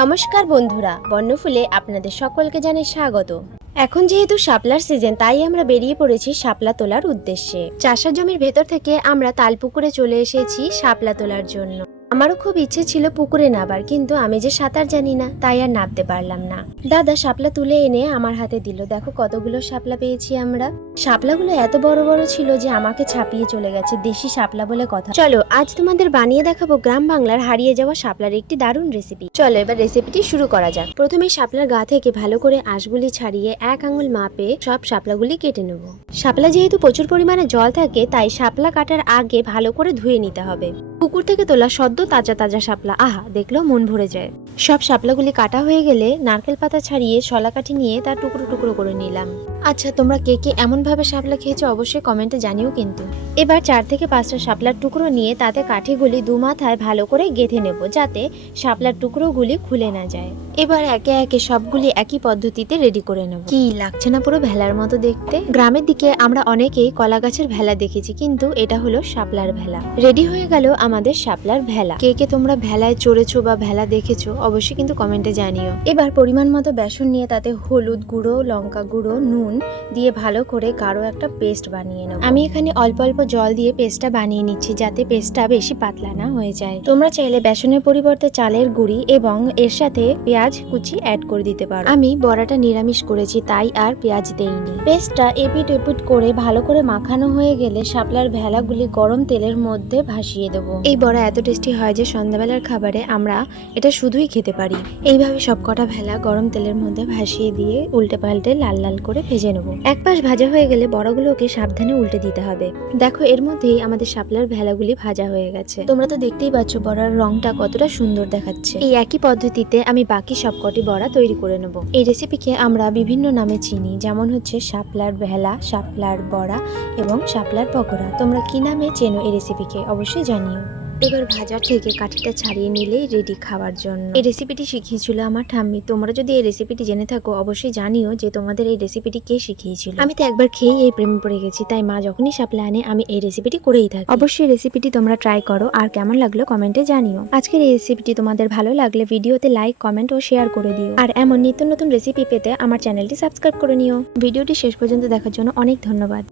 নমস্কার বন্ধুরা, বন্যফুলে আপনাদের সকলকে জানাই স্বাগত। এখন যেহেতু শাপলার সিজন, তাই আমরা বেরিয়ে পড়েছি শাপলা তোলার উদ্দেশ্যে। চাষা জমির ভেতর থেকে আমরা তালপুকুরে চলে এসেছি শাপলা তোলার জন্য। আমারও খুব ইচ্ছে ছিল পুকুরে নাবার কিন্তু আমি যে সাঁতার জানি না, তাই আর নামতে পারলাম না। দাদা শাপলা তুলে এনে আমার হাতে দিল। দেখো কতগুলো শাপলা পেয়েছি আমরা। শাপলাগুলো এত বড় বড় ছিল যে আমাকে ছাপিয়ে চলে গেছে দেশি শাপলা বলে কথা। চলো, আজ তোমাদের বানিয়ে দেখাবো গ্রাম বাংলার হারিয়ে যাওয়া শাপলার একটি দারুণ রেসিপি চলো, এবার রেসিপিটি শুরু করা যাক। প্রথমে শাপলার গা থেকে ভালো করে আঁশগুলি ছাড়িয়ে এক আঙুল মাপে সব শাপলাগুলি কেটে নেব। শাপলা যেহেতু প্রচুর পরিমাণে জল থাকে, তাই শাপলা কাটার আগে ভালো করে ধুয়ে নিতে হবে। পুকুর থেকে তোলা সদ্য তাজা তাজা শাপলা। আহা দেখলেও মন ভরে যায়। সব শাপলাগুলি কাটা হয়ে গেলে নারকেল পাতা ছাড়িয়ে শলা কাঠি নিয়ে তার টুকরো টুকরো করে নিলাম। আচ্ছা তোমরা কে কে এমন ভাবে শাপলা খেয়েছো অবশ্যই কমেন্টে জানিও কিন্তু। এবার চার থেকে পাঁচটা শাপলার টুকরো নিয়ে তাতে কাঠিগুলি দু মাথায় ভালো করে গেঁথে নেব যাতে শাপলার টুকরোগুলি খুলে না যায়। এবার একে একে সবগুলি একই পদ্ধতিতে রেডি করে নেব। কি লাগছে না পুরো ভেলার মতো দেখতে? গ্রামের দিকে আমরা অনেকেই কলা গাছের ভেলা দেখেছি, কিন্তু এটা হলো শাপলার ভেলা। রেডি হয়ে গেল আমাদের শাপলার ভেলা। কে কে তোমরা ভেলায় চড়েছো বা ভেলা দেখেছ অবশ্যই কিন্তু কমেন্টে জানিও। এবার পরিমাণ মতো বেসন নিয়ে তাতে হলুদ গুঁড়ো, লঙ্কা গুঁড়ো, নুন দিয়ে ভালো করে গাঢ় একটা পেস্ট বানিয়ে নেব। আমি এখানে অল্প অল্প জল দিয়ে পেস্টটা বানিয়ে নিচ্ছি যাতে পেস্টটা বেশি পাতলা না হয়ে যায়। তোমরা চাইলে বেসনের পরিবর্তে চালের গুঁড়ি এবং এর সাথে পেঁয়াজ কুচি অ্যাড করে দিতে পারো। আমি বড়াটা নিরামিষ করেছি, তাই আর পেঁয়াজ দেইনি। পেস্টটা এপিট এপিট করে ভালো করে মাখানো হয়ে গেলে শাপলার ভেলাগুলি গরম তেলের মধ্যে ভাসিয়ে দেবো। এই বড়া এত টেস্টি হয় যে সন্ধ্যাবেলার খাবারে আমরা এটা শুধুই খেতে পারি। এইভাবে সবকটা ভেলা গরম তেলের মধ্যে ভাসিয়ে দিয়ে উল্টে পাল্টে লাল লাল করে ভেজে নেব। এক পাশ ভাজা হয়ে গেলে বড়গুলোকে সাবধানে উল্টে দিতে হবে। দেখো, এর মধ্যেই আমাদের শাপলার ভেলাগুলি ভাজা হয়ে গেছে। তোমরা তো দেখতেই পাচ্ছ বড়ার রংটা কতটা সুন্দর দেখাচ্ছে। এই একই পদ্ধতিতে আমি বাকি সবকটি বড়া তৈরি করে নেব। এই রেসিপিকে আমরা বিভিন্ন নামে চিনি, যেমন হচ্ছে শাপলার ভেলা, শাপলার বড়া এবং শাপলার পকোড়া। তোমরা কি নামে চেনো এই রেসিপিকে অবশ্যই জানিও। এবার ভাজার থেকে কাঠিটা ছাড়িয়ে নিলেই রেডি খাওয়ার জন্য। এই রেসিপিটি শিখিয়েছিল আমার ঠাম্মি। তোমরা যদি এই রেসিপিটি জেনে থাকো, অবশ্যই জানিও যে তোমাদের এই রেসিপিটি কে শিখিয়েছিল। আমি তো একবার খেয়েই এই প্রেমে পড়ে গেছি, তাই মা যখনই সাপলা আনে আমি এই রেসিপিটি করেই থাকি। অবশ্যই রেসিপিটি তোমরা ট্রাই করো আর কেমন লাগল কমেন্টে জানিও। আজকের এই রেসিপিটি তোমাদের ভালো লাগলে ভিডিওতে লাইক কমেন্ট ও শেয়ার করে দিও। আর এমন নিত্য নতুন রেসিপি পেতে আমার চ্যানেলটি সাবস্ক্রাইব করে নিও। ভিডিওটি শেষ পর্যন্ত দেখার জন্য অনেক ধন্যবাদ।